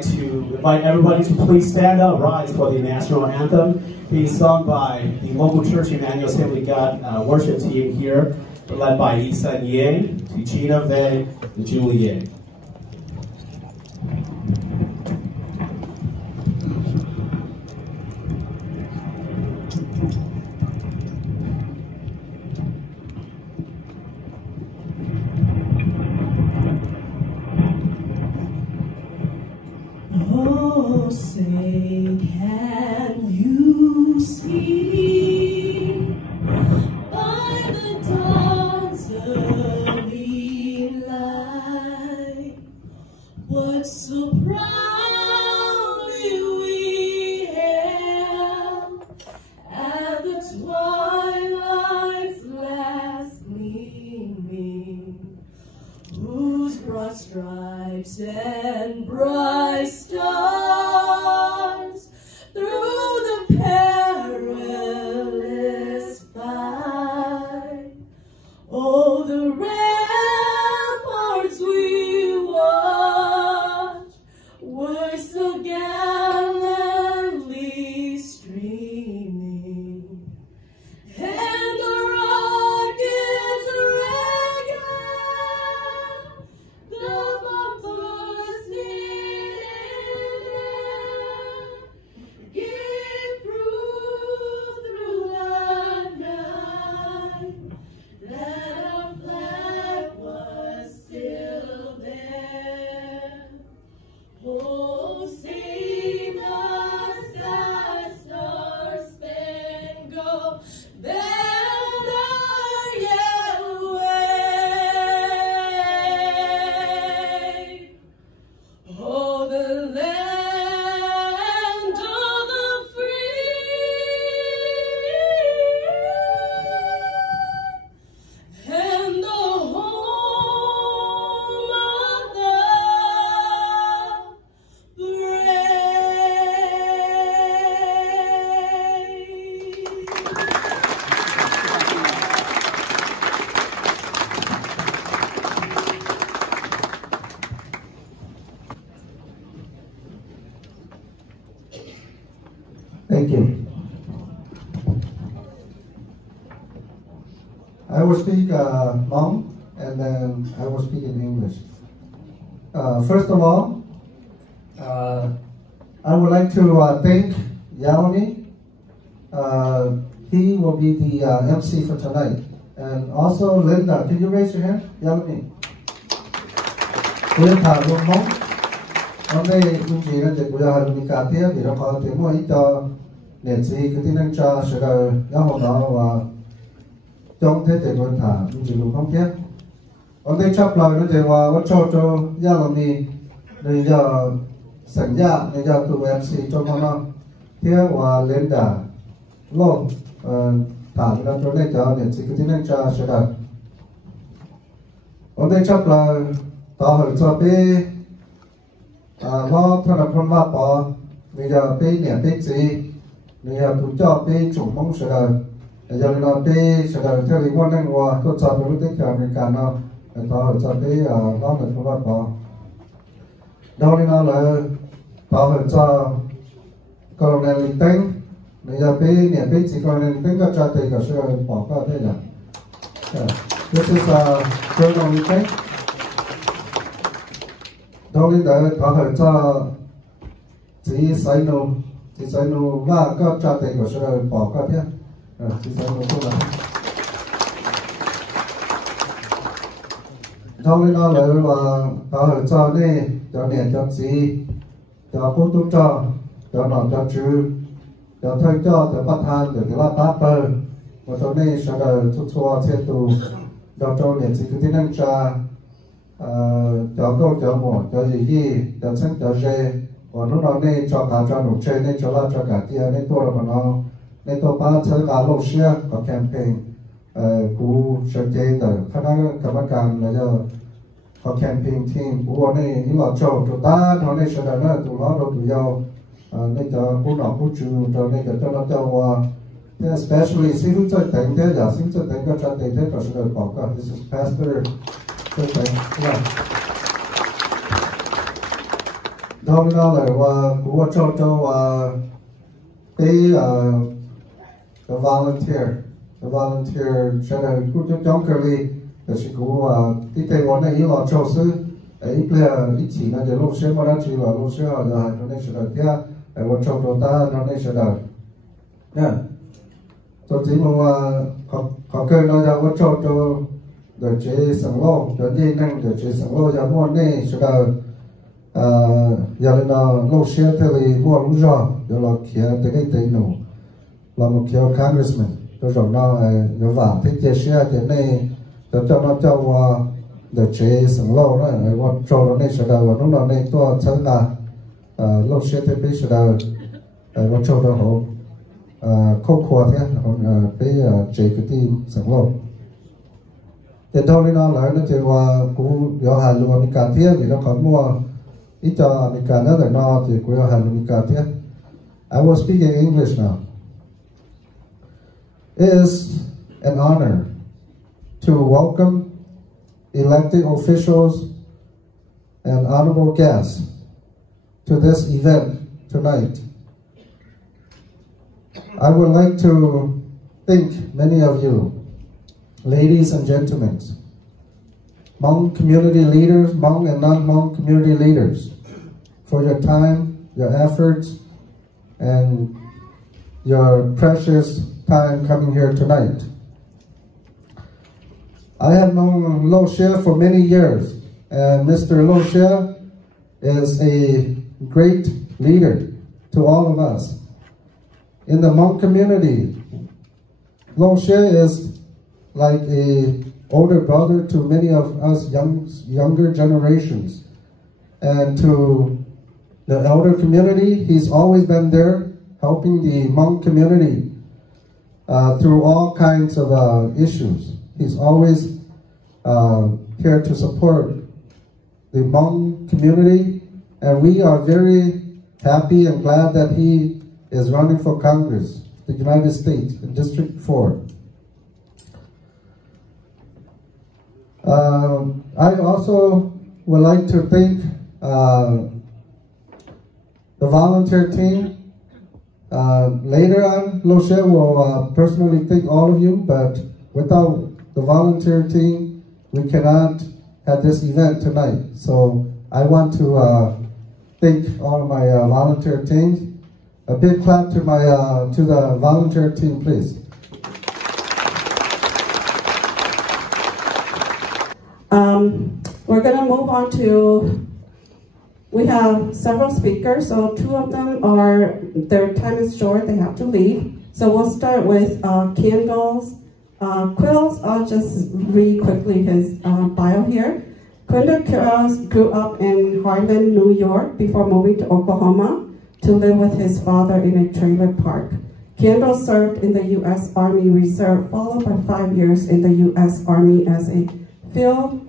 like to invite everybody to please stand up, rise for the national anthem, being sung by the local church Emmanuel Assembly of God worship team here, led by Isan Yang, to Gina Vey, and Julie Yang. Oh, say, can you see by the dawn's early light what so proudly we hailed at the twilight's last gleaming, whose broad stripes and bright stars through the perilous fight, oh, the ramparts we watched were so gallantly streaming, and the rockets regular, the bombs bursting in air, gave proof through the night that our flag was still there. Oh, sing us that star-spangled banner yet wave. Oh, the land of the free and the home of the Thank you. I will speak Hmong, and then I will speak in English. First of all, I would like to thank Yalami. He will be the MC for tonight. And also Linda, can you raise your hand? Yalami. Linda, Hmong. Hôm nay chúng chị đã được buổi họp cả thế vì nó có thể mỗi cho nghệ sĩ cái tính năng cho sự đời giáo hội đó và trong thế thể quân thả chúng chị cũng không thiết. Hôm nay chấp lời nó thìว่าว่าcho gia là mi để giờ sản gia để giờ tụ MC trong nó thế và lên đà lông thả cái đó này cho nghệ sĩ cái tính năng cho sự đời. Hôm nay chấp lời tao hỏi cho bé lo thằng nào con va bỏ bây giờ bé nhẹ bé gì bây giờ tụi cho bé chủ mong sẽ đời bây giờ nó bé sẽ đời theo lý quan năng hòa tôi chọn một cái cả mình cả nó tao cho bé lo là con va bỏ đâu nên nó là tao hỏi cho còn này linh tính bây giờ bé nhẹ bé chỉ còn này linh tính có cho thì có sẽ bỏ qua thế là this is journal linh tính đâu đến đấy có thể cho chỉ xây nô và có cho tiền của sự bỏ qua thế chỉ xây nô không là đâu đến đó là có thể cho đi cho điện cho gì cho cô tu cho nó cho chữ cho thôi cho bắt than để là bắt bờ và cho nên sẽ đời thua trên tù cho điện chỉ cái năng tra cho câu cho một cho gì cho sáng cho dê còn lúc đó nên cho cả cho nụ chơi nên cho là cho cả kia nên tôi là còn nó nên tôi ba chơi cả lâu xưa có campaign cú chơi chơi từ khả năng các bạn càng là giờ có campaign team cú này những lọ trâu tụi ta nó nên sẽ là tụi nó đâu tụi nhau nên cho cú nọ cú chữ cho nên cho nó cho especially sinh chơi đánh thế giả sinh chơi đánh cho đánh thế có sự bảo cả this is pastor. đó mới nói là của cho cái volunteer sẽ là cũng trong cái gì là chỉ của cái tay bọn này là cho sư ấy là ít chỉ là lúc xem mà đã chỉ là lúc xem là nó nên sẽ là cái ấy bọn cho ta nó nên sẽ là nha tôi chỉ muốn có cái nói ra bọn cho để chế sản lộ để đi năng để chế sản lộ ra mua này sẽ là giờ là lúc xem thì mua lúc rồi rồi là kia tới cái tay nổ là một kiểu congressman rồi nó vào thích chế xe thế này để cho nó cho để chế sản lộ đó và cho nó này sẽ là và nó này tôi thấy là lúc xe thì bây giờ và cho nó họ khâu khoa thế bây chế cái team sản lộ thì thôi nên nó lại nó chỉ cũng có hàng luôn mình cần thiết vì nó có mua ít cho mình cần nữa để nó thì cũng có hàng luôn mình cần thiết. I will speak in English now. It is an honor to welcome elected officials and honorable guests to this event tonight. I would like to thank many of you, ladies and gentlemen, Hmong community leaders, Hmong and non-Hmong community leaders, for your time, your efforts, and your precious time coming here tonight. I have known Lo Xie for many years, and Mr. Lo Xie is a great leader to all of us. In the Hmong community, Lo Xie is like a older brother to many of us younger generations. And to the elder community, he's always been there helping the Hmong community through all kinds of issues. He's always here to support the Hmong community, and we are very happy and glad that he is running for Congress, the United States, in District 4. I also would like to thank the volunteer team. Later on, Lo Xie will personally thank all of you, but without the volunteer team, we cannot have this event tonight. So I want to thank all of my volunteer teams. A big clap to the volunteer team, please. We're going to move on to, we have several speakers, so two of them their time is short, they have to leave. So we'll start with Kendall's Quills. I'll just read quickly his bio here. Kendall Quills grew up in Harlan, New York before moving to Oklahoma to live with his father in a trailer park. Kendall served in the U.S. Army Reserve, followed by 5 years in the U.S. Army as a field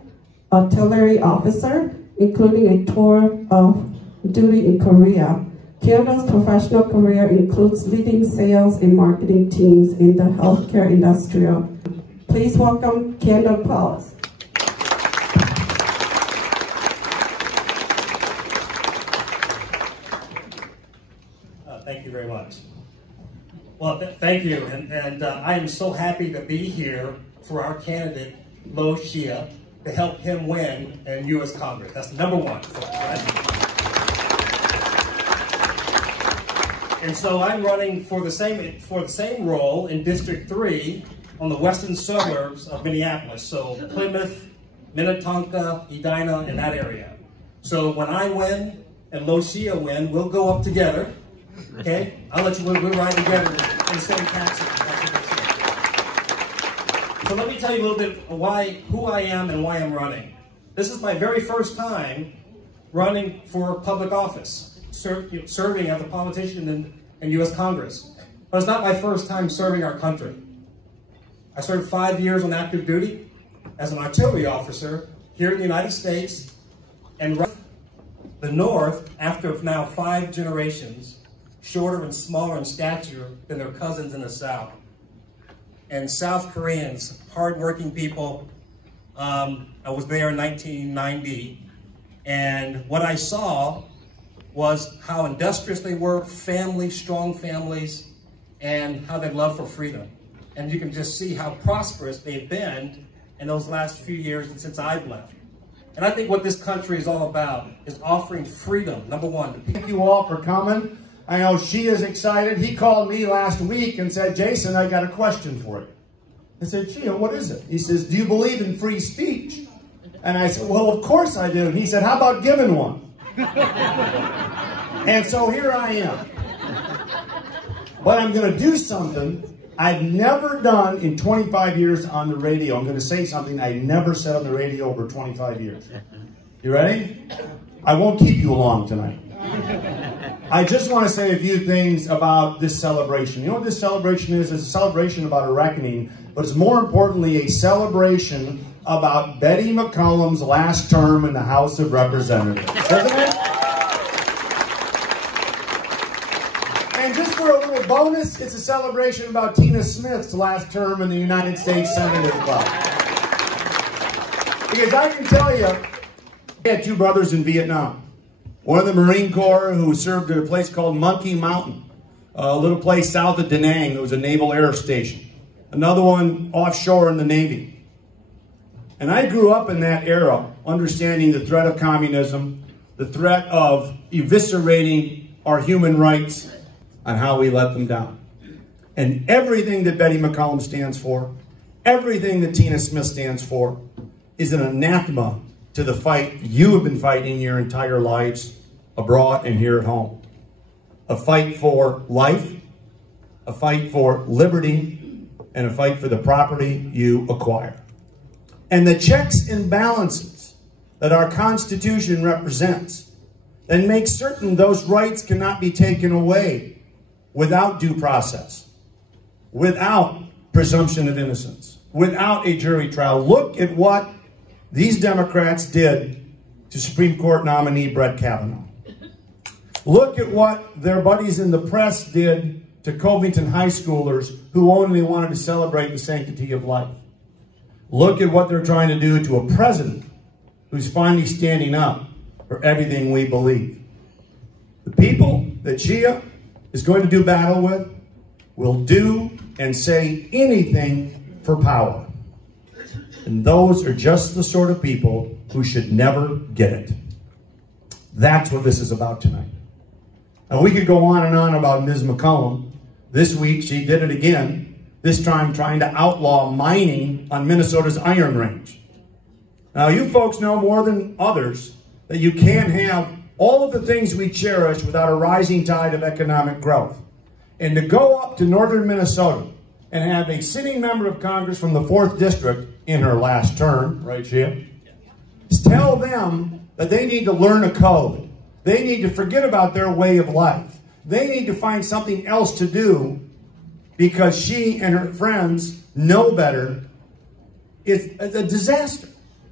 artillery officer, including a tour of duty in Korea. Kendall's professional career includes leading sales and marketing teams in the healthcare industry. Please welcome Kendall Quills. Thank you very much. Well, thank you, and I am so happy to be here for our candidate, Lo Xie, to help him win in U.S. Congress. That's number one, right? And so I'm running for the same role in District 3 on the western suburbs of Minneapolis. So Plymouth, Minnetonka, Edina, in that area. So when I win and Lo Xie win, we'll go up together. Okay? I'll let you, we'll ride together in the same taxi. So let me tell you a little bit who I am and why I'm running. This is my very first time running for public office, serving as a politician in U.S. Congress. But it's not my first time serving our country. I served 5 years on active duty as an artillery officer here in the United States, and the North, after now 5 generations, shorter and smaller in stature than their cousins in the South. And South Koreans, hardworking people. I was there in 1990, and what I saw was how industrious they were, families, strong families, and how they love for freedom. And you can just see how prosperous they've been in those last few years and since I've left. And I think what this country is all about is offering freedom, number one. To people. Thank you all for coming. I know she is excited. He called me last week and said, Jason, I got a question for you. I said, Chia, what is it? He says, do you believe in free speech? And I said, well, of course I do. And he said, how about giving one? And so here I am. But I'm going to do something I've never done in 25 years on the radio. I'm going to say something I never said on the radio over 25 years. You ready? I won't keep you long tonight. I just want to say a few things about this celebration. You know what this celebration is? It's a celebration about a reckoning, but it's more importantly a celebration about Betty McCollum's last term in the House of Representatives. Isn't it? And just for a little bonus, it's a celebration about Tina Smith's last term in the United States Senate as well. Because I can tell you, I had two brothers in Vietnam. One in the Marine Corps who served at a place called Monkey Mountain, a little place south of Da Nang. It was a naval air station. Another one offshore in the Navy. And I grew up in that era, understanding the threat of communism, the threat of eviscerating our human rights, and how we let them down. And everything that Betty McCollum stands for, everything that Tina Smith stands for, is an anathema to the fight you have been fighting your entire lives abroad and here at home. A fight for life, a fight for liberty, and a fight for the property you acquire. And the checks and balances that our Constitution represents and make certain those rights cannot be taken away without due process, without presumption of innocence, without a jury trial. Look at what these Democrats did to Supreme Court nominee Brett Kavanaugh. Look at what their buddies in the press did to Covington high schoolers who only wanted to celebrate the sanctity of life. Look at what they're trying to do to a president who's finally standing up for everything we believe. The people that Chia is going to do battle with will do and say anything for power. And those are just the sort of people who should never get it. That's what this is about tonight. And we could go on and on about Ms. McCollum. This week she did it again, this time trying to outlaw mining on Minnesota's Iron Range. Now you folks know more than others that you can't have all of the things we cherish without a rising tide of economic growth. And to go up to northern Minnesota and have a sitting member of Congress from the 4th District in her last term, right, Chia? Tell them that they need to learn a code. They need to forget about their way of life. They need to find something else to do because she and her friends know better. It's a disaster.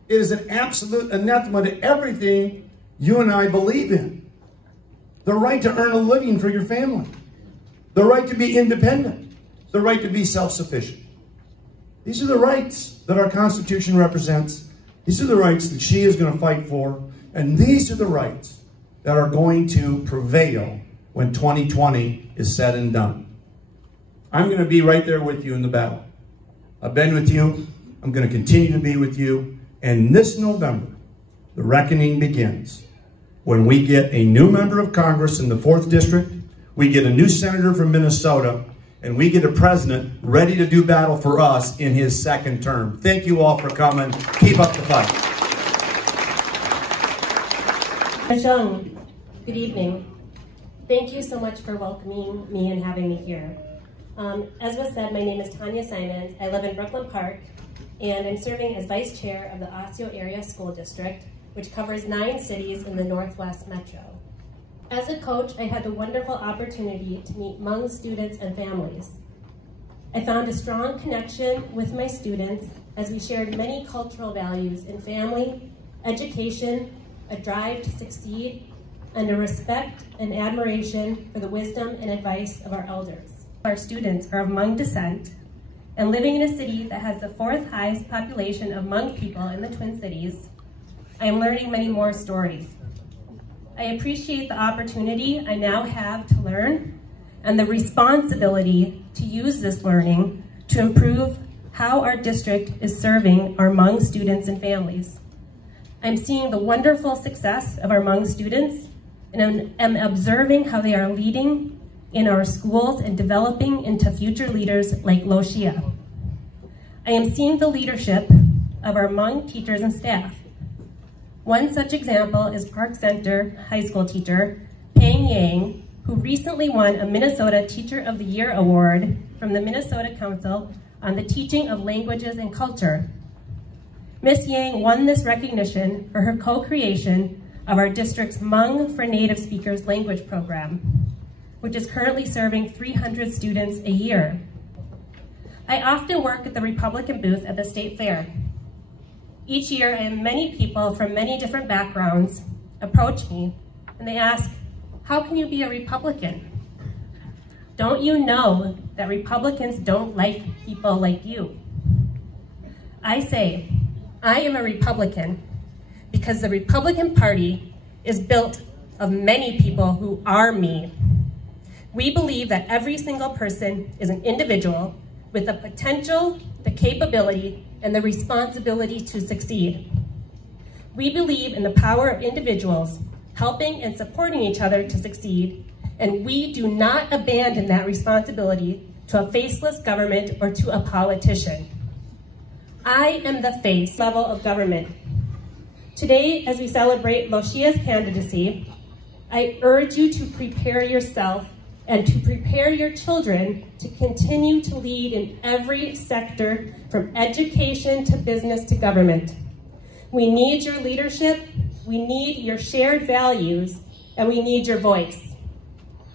It is an absolute anathema to everything you and I believe in. The right to earn a living for your family. The right to be independent. The right to be self-sufficient. These are the rights that our Constitution represents. These are the rights that she is going to fight for. And these are the rights that are going to prevail when 2020 is said and done. I'm going to be right there with you in the battle. I've been with you. I'm going to continue to be with you. And this November, the reckoning begins. When we get a new member of Congress in the 4th District, we get a new senator from Minnesota, and we get a president ready to do battle for us in his 2nd term. Thank you all for coming. Keep up the fight. Zhang, good evening. Thank you so much for welcoming me and having me here. As was said, my name is Tanya Simons. I live in Brooklyn Park, and I'm serving as Vice Chair of the Osseo Area School District, which covers 9 cities in the Northwest Metro. As a coach, I had the wonderful opportunity to meet Hmong students and families. I found a strong connection with my students as we shared many cultural values in family, education, a drive to succeed, and a respect and admiration for the wisdom and advice of our elders. Our students are of Hmong descent, and living in a city that has the 4th highest population of Hmong people in the Twin Cities, I am learning many more stories. I appreciate the opportunity I now have to learn and the responsibility to use this learning to improve how our district is serving our Hmong students and families. I'm seeing the wonderful success of our Hmong students and am observing how they are leading in our schools and developing into future leaders like Lo Xia. I am seeing the leadership of our Hmong teachers and staff. One such example is Park Center high school teacher, Peng Yang, who recently won a Minnesota Teacher of the Year Award from the Minnesota Council on the Teaching of Languages and Culture. Ms. Yang won this recognition for her co-creation of our district's Hmong for Native Speakers language program, which is currently serving 300 students a year. I often work at the Republican booth at the State Fair. Each year, I have many people from many different backgrounds approach me, and they ask, how can you be a Republican? Don't you know that Republicans don't like people like you? I say, I am a Republican because the Republican Party is built of many people who are me. We believe that every single person is an individual with the potential, the capability, and the responsibility to succeed. We believe in the power of individuals helping and supporting each other to succeed, and we do not abandon that responsibility to a faceless government or to a politician. I am the face level of government. Today, as we celebrate Lo Xia's candidacy, I urge you to prepare yourself and to prepare your children to continue to lead in every sector, from education to business to government. We need your leadership, we need your shared values, and we need your voice.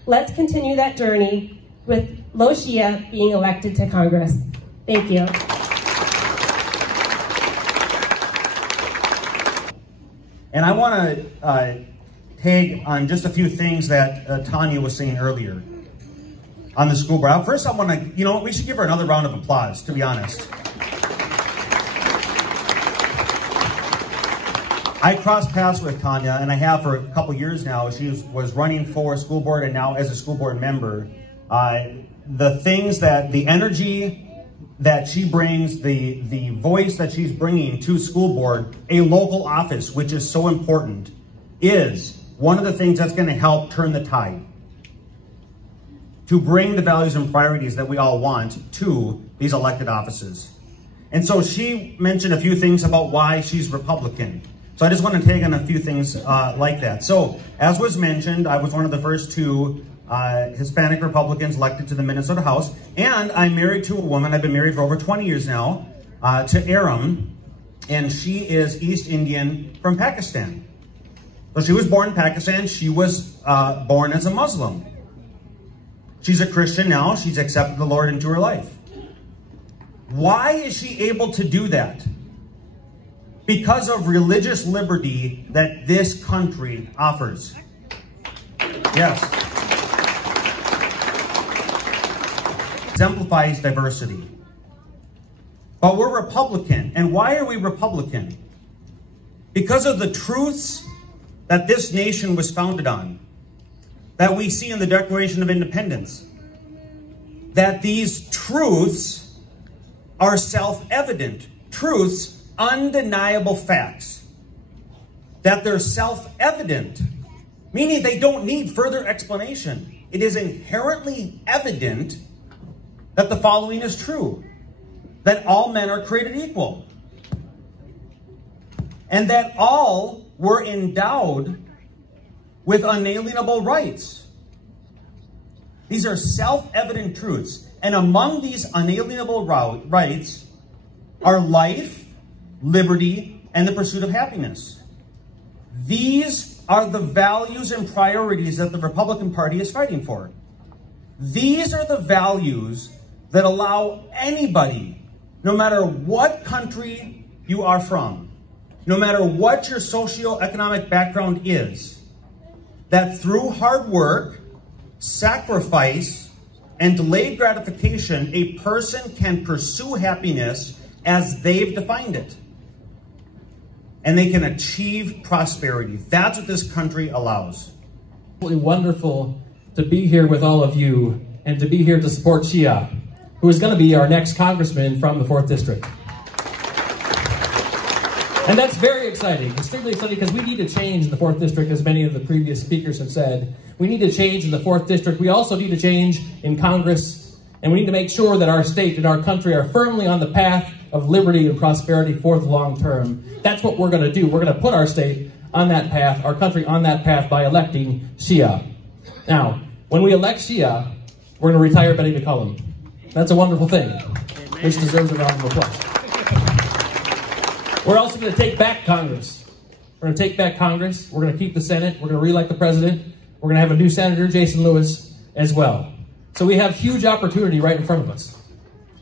Let's continue that journey with Lo Xia being elected to Congress. Thank you. And I want to tag on just a few things that Tanya was saying earlier on the school board. First, I want to, we should give her another round of applause, to be honest. I crossed paths with Tanya, and I have for a couple years now. She was running for school board and now as a school board member. The things that, the energy that she brings, the voice that she's bringing to school board, a local office, which is so important, is one of the things that's going to help turn the tide, to bring the values and priorities that we all want to these elected offices. And so she mentioned a few things about why she's Republican. So I just want to tag on a few things like that. So as was mentioned, I was one of the first two Hispanic Republicans elected to the Minnesota House, and I'm married to a woman. I've been married for over 20 years now, to Aram, and she is East Indian from Pakistan. So she was born in Pakistan. She was born as a Muslim. She's a Christian now. She's accepted the Lord into her life. Why is she able to do that? Because of religious liberty that this country offers. Yes. Exemplifies diversity. But we're Republican. And why are we Republican? Because of the truths that this nation was founded on, that we see in the Declaration of Independence, that these truths are self-evident, truths, undeniable facts, that they're self-evident, meaning they don't need further explanation. It is inherently evident that the following is true, that all men are created equal, and that all were endowed with unalienable rights. These are self-evident truths. And among these unalienable rights are life, liberty, and the pursuit of happiness. These are the values and priorities that the Republican Party is fighting for. These are the values that allow anybody, no matter what country you are from, no matter what your socioeconomic background is, that through hard work, sacrifice, and delayed gratification, a person can pursue happiness as they've defined it. and they can achieve prosperity. That's what this country allows. Absolutely wonderful to be here with all of you and to be here to support Xia, who is going to be our next congressman from the 4th District. And that's very exciting, extremely exciting, because we need to change in the 4th District, as many of the previous speakers have said. We need to change in the 4th District. We also need to change in Congress, and we need to make sure that our state and our country are firmly on the path of liberty and prosperity for the long term. That's what we're going to do. We're going to put our state on that path, our country on that path, by electing Xia. Now, when we elect Xia, we're going to retire Betty McCollum. That's a wonderful thing, which deserves a round of applause. We're also going to take back Congress. We're going to take back Congress. We're going to keep the Senate. We're going to re-elect the president. We're going to have a new senator, Jason Lewis, as well. So we have huge opportunity right in front of us.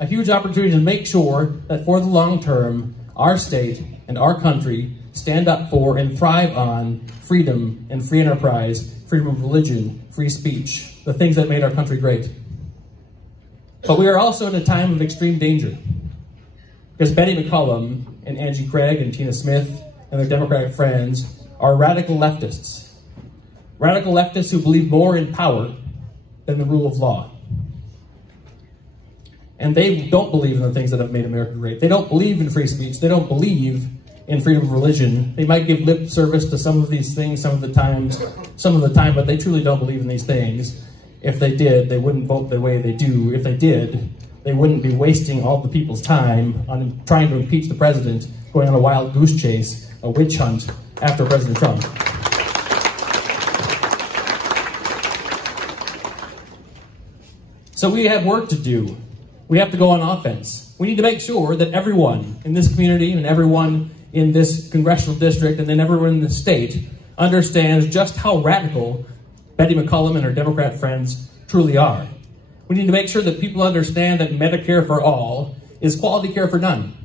A huge opportunity to make sure that for the long term, our state and our country stand up for and thrive on freedom and free enterprise, freedom of religion, free speech, the things that made our country great. But we are also in a time of extreme danger, because Betty McCollum and Angie Craig and Tina Smith and their Democratic friends are radical leftists. Radical leftists who believe more in power than the rule of law. And they don't believe in the things that have made America great. They don't believe in free speech. They don't believe in freedom of religion. They might give lip service to some of these things some of the time, but they truly don't believe in these things. If they did, they wouldn't vote the way they do. If they did, they wouldn't be wasting all the people's time on trying to impeach the president, going on a wild goose chase, a witch hunt after President Trump. So we have work to do. We have to go on offense. We need to make sure that everyone in this community and everyone in this congressional district and then everyone in the state understands just how radical Betty McCollum and her Democrat friends truly are. We need to make sure that people understand that Medicare for all is quality care for none,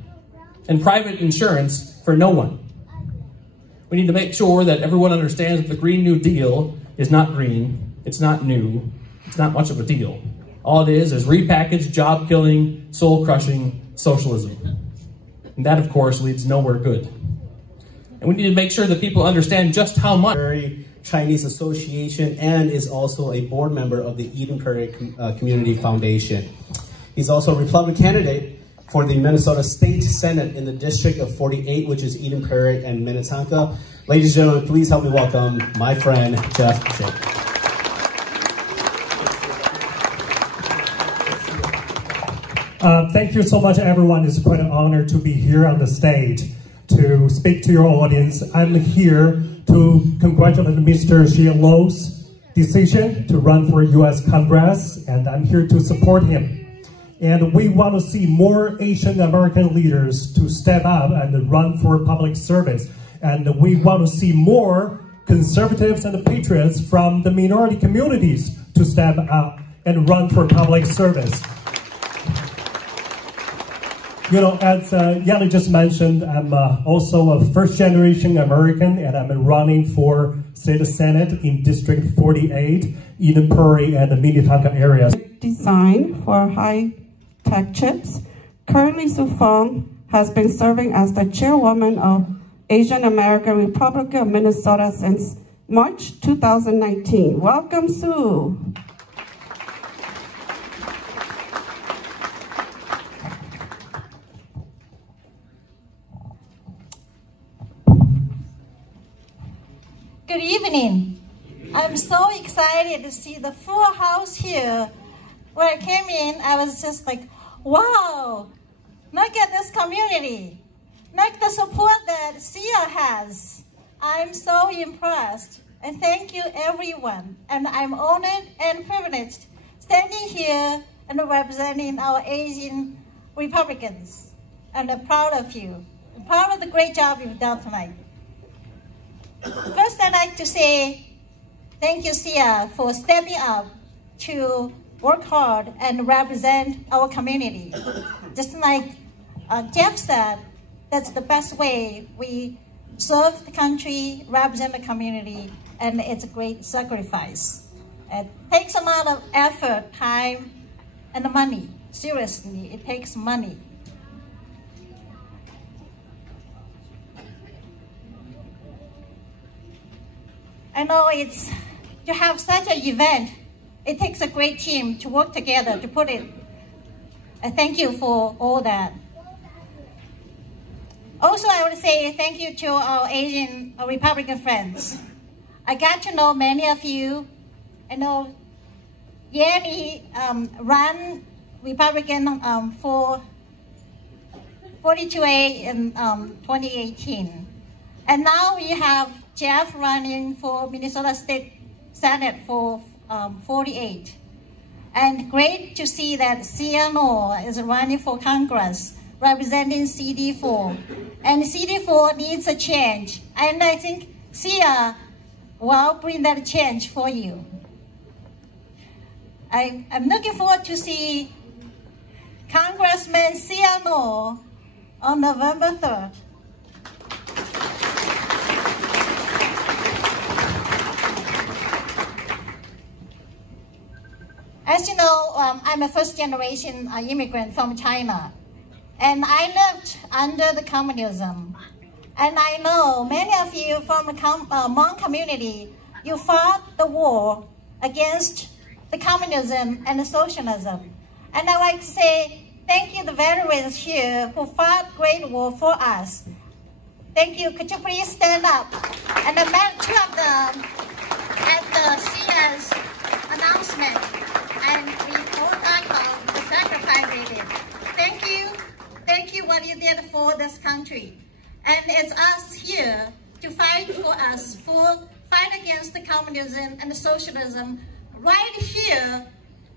and private insurance for no one. We need to make sure that everyone understands that the Green New Deal is not green, it's not new, it's not much of a deal. All it is repackaged, job-killing, soul-crushing socialism. And that, of course, leads nowhere good. And we need to make sure that people understand just how much Chinese Association, and is also a board member of the Eden Prairie Community Foundation. He's also a Republican candidate for the Minnesota State Senate in the District of 48, which is Eden Prairie and Minnetonka. Ladies and gentlemen, please help me welcome my friend, Jeff Jake. Thank you so much, everyone. It's quite an honor to be here on the stage to speak to your audience. I'm here to congratulate Mr. Xia Lou's decision to run for U.S. Congress, and I'm here to support him. And we want to see more Asian American leaders to step up and run for public service. And we want to see more conservatives and patriots from the minority communities to step up and run for public service. You know, as Yali just mentioned, I'm also a first-generation American, and I'm running for State Senate in District 48, Eden Prairie, and the Minnetonka areas. Design for high-tech chips. Currently, Sue Fong has been serving as the chairwoman of Asian American Republic of Minnesota since March 2019. Welcome, Sue. Good evening. I'm so excited to see the full house here. When I came in, I was just like, wow, look at this community. Look the support that Xia has. I'm so impressed. And thank you, everyone. And I'm honored and privileged standing here and representing our Asian Republicans. And I'm proud of you. I'm proud of the great job you've done tonight. First, I'd like to say thank you, Xia, for stepping up to work hard and represent our community. Just like Jeff said, that's the best way we serve the country, represent the community, and it's a great sacrifice. It takes a lot of effort, time, and money. Seriously, it takes money. I know to have such an event, it takes a great team to work together to put it. I thank you for all that. Also, I want to say thank you to our Asian Republican friends. I got to know many of you. I know Yanni ran Republican for 42A in 2018. And now we have Jeff running for Minnesota State Senate for 48. And great to see that CNO is running for Congress, representing CD4. And CD4 needs a change. And I think Sia will bring that change for you. I'm looking forward to see Congressman CNO on November 3rd. As you know, I'm a first-generation immigrant from China, and I lived under the communism. And I know many of you from the Hmong community, you fought the war against the communism and the socialism. And I'd like to say thank you to the veterans here who fought great war for us. Thank you. Could you please stand up? And I met two of them at the CS announcement. And we all talk about the sacrifice they did. Thank you. Thank you what you did for this country. And it's us here to fight for us, fight against the communism and the socialism right here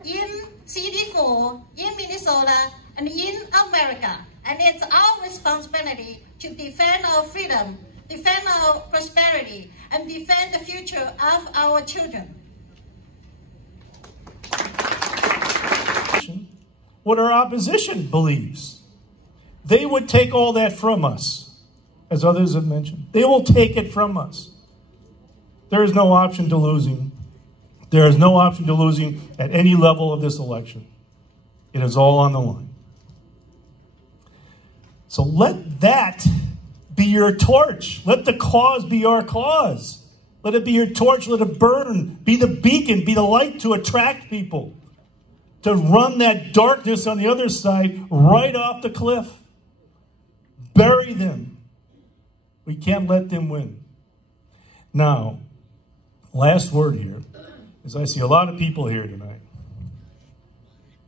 in CD4, in Minnesota, and in America. And it's our responsibility to defend our freedom, defend our prosperity, and defend the future of our children. What our opposition believes. They would take all that from us, as others have mentioned. They will take it from us. There is no option to losing. There is no option to losing at any level of this election. It is all on the line. So let that be your torch. Let the cause be our cause. Let it be your torch. Let it burn. Be the beacon. Be the light to attract people. To run that darkness on the other side right off the cliff. Bury them. We can't let them win. Now, last word here is I see a lot of people here tonight.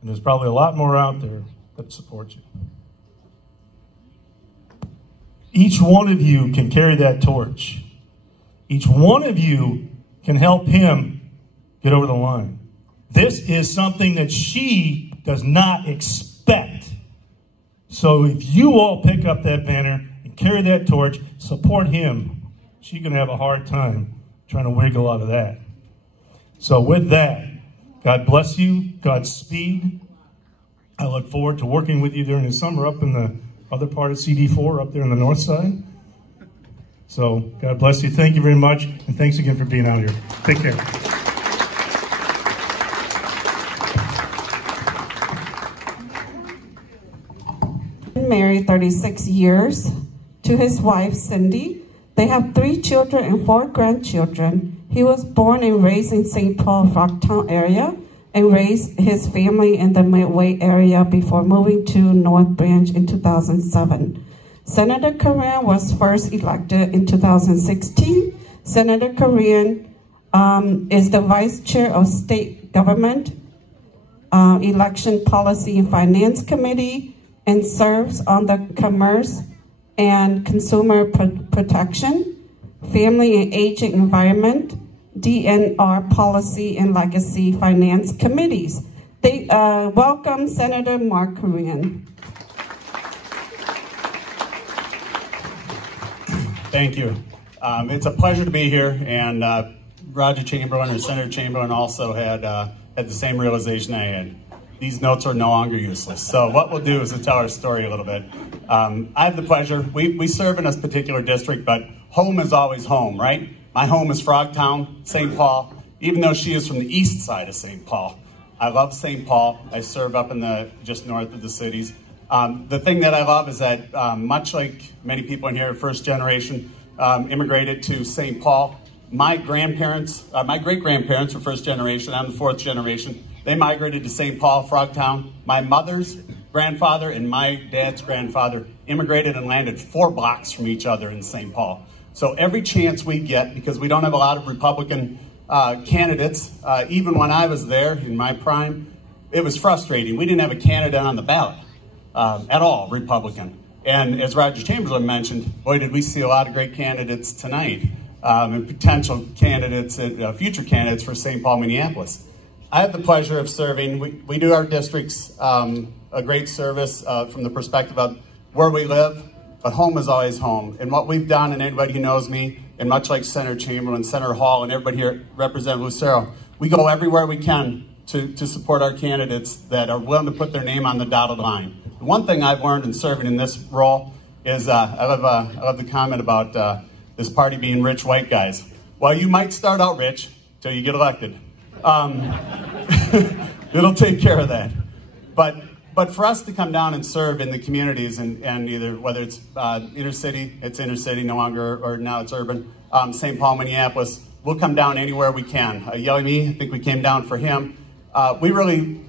And there's probably a lot more out there that support you. Each one of you can carry that torch. Each one of you can help him get over the line. This is something that she does not expect. So if you all pick up that banner and carry that torch, support him, she's going to have a hard time trying to wiggle out of that. So with that, God bless you, Godspeed. I look forward to working with you during the summer up in the other part of CD4, up there on the north side. So God bless you. Thank you very much. And thanks again for being out here. Take care. Married 36 years to his wife, Cindy. They have 3 children and 4 grandchildren. He was born and raised in St. Paul, Frogtown area, and raised his family in the Midway area before moving to North Branch in 2007. Senator Korean was first elected in 2016. Senator Korean is the vice chair of state government, election policy and finance committee, and serves on the Commerce and Consumer Protection, Family and Aging Environment, DNR Policy and Legacy Finance Committees. They welcome Senator Mark Korean. Thank you. It's a pleasure to be here, and Roger Chamberlain or Senator Chamberlain also had the same realization I had. These notes are no longer useless. So what we'll do is we'll tell our story a little bit. I have the pleasure, we serve in this particular district, but home is always home, right? My home is Frogtown, St. Paul, even though she is from the east side of St. Paul. I love St. Paul. I serve up in the just north of the cities. The thing that I love is that much like many people in here, first generation, immigrated to St. Paul. My grandparents, my great-grandparents were first generation. I'm the fourth generation. They migrated to St. Paul, Frogtown. My mother's grandfather and my dad's grandfather immigrated and landed 4 blocks from each other in St. Paul. So every chance we get, because we don't have a lot of Republican candidates, even when I was there in my prime, it was frustrating. We didn't have a candidate on the ballot at all, Republican. And as Roger Chamberlain mentioned, boy, did we see a lot of great candidates tonight and potential candidates, future candidates for St. Paul, Minneapolis. I have the pleasure of serving. We do our districts a great service from the perspective of where we live, but home is always home. And what we've done, and anybody who knows me, and much like Senator Chamberlain, Senator Hall, and everybody here, Representative Lucero, we go everywhere we can to support our candidates that are willing to put their name on the dotted line. The one thing I've learned in serving in this role is I love the comment about this party being rich white guys. Well, you might start out rich till you get elected. It'll take care of that. But for us to come down and serve in the communities and either, whether it's inner city no longer, or now it's urban, St. Paul, Minneapolis, we'll come down anywhere we can. Yelly, I think we came down for him. We really,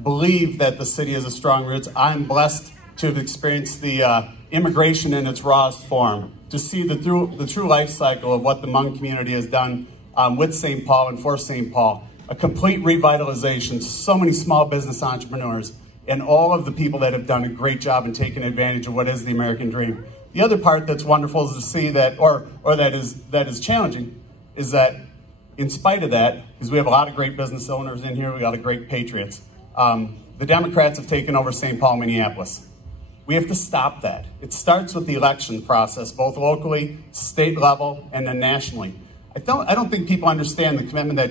believe that the city has a strong roots. I'm blessed to have experienced the immigration in its rawest form, to see the true life cycle of what the Hmong community has done with St. Paul and for St. Paul. A complete revitalization, so many small business entrepreneurs, and all of the people that have done a great job in taking advantage of what is the American dream. The other part that's wonderful is to see that, or that is challenging, is that in spite of that, because we have a lot of great business owners in here, we got a lot of great patriots, the Democrats have taken over St. Paul, Minneapolis. We have to stop that. It starts with the election process, both locally, state level, and then nationally. I don't think people understand the commitment that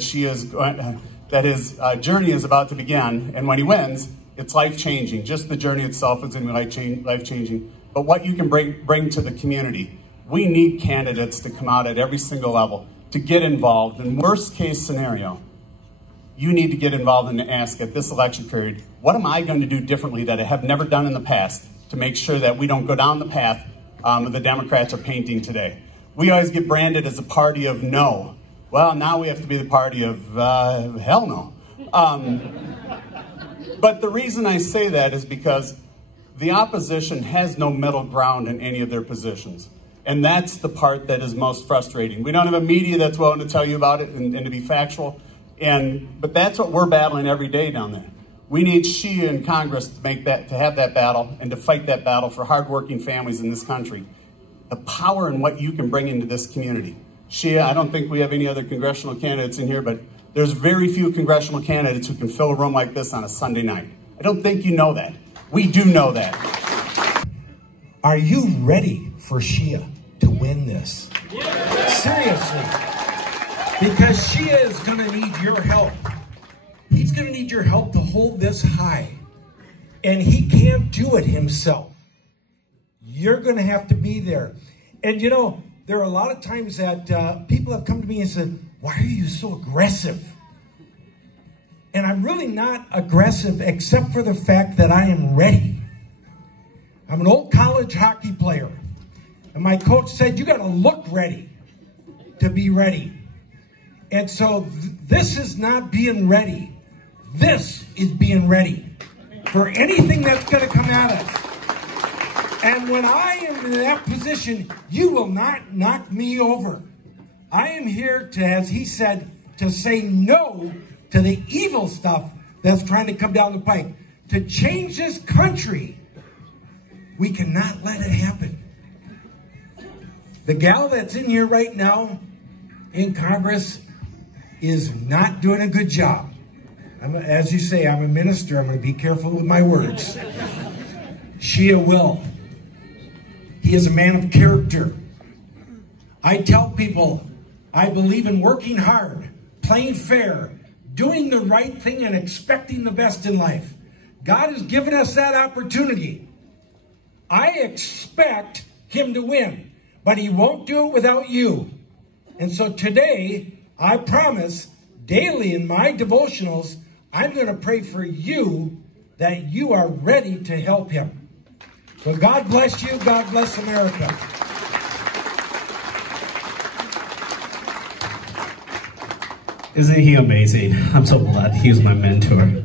that his journey is about to begin, and when he wins, it's life-changing. Just the journey itself is going to be life-changing. But what you can bring to the community, we need candidates to come out at every single level, to get involved. In worst case scenario, you need to get involved and ask at this election period, what am I going to do differently that I have never done in the past to make sure that we don't go down the path the Democrats are painting today? We always get branded as a party of no. Well, now we have to be the party of hell no. But the reason I say that is because the opposition has no middle ground in any of their positions. And that's the part that is most frustrating. We don't have a media that's willing to tell you about it and to be factual. But that's what we're battling every day down there. We need Shia in Congress to have that battle and to fight that battle for hardworking families in this country. The power and what you can bring into this community. Shia, I don't think we have any other congressional candidates in here, but there's very few congressional candidates who can fill a room like this on a Sunday night. I don't think you know that. We do know that. Are you ready for Shia to win this? Seriously. Because Shia is going to need your help. He's going to need your help to hold this high. And he can't do it himself. You're going to have to be there. And there are a lot of times that people have come to me and said, why are you so aggressive? And I'm really not aggressive except for the fact that I am ready. I'm an old college hockey player. And my coach said, you got to look ready to be ready. And so this is not being ready. This is being ready for anything that's going to come at us. And when I am in that position, you will not knock me over. I am here to, as he said, to say no to the evil stuff that's trying to come down the pike. To change this country, we cannot let it happen. The gal that's in here right now in Congress is not doing a good job. As you say, I'm a minister. I'm going to be careful with my words. Shia will. He is a man of character. I tell people, I believe in working hard, playing fair, doing the right thing, and expecting the best in life. God has given us that opportunity. I expect him to win, but he won't do it without you. And so today, I promise, daily in my devotionals, I'm going to pray for you that you are ready to help him. So God bless you. God bless America. Isn't he amazing? I'm so glad he was my mentor.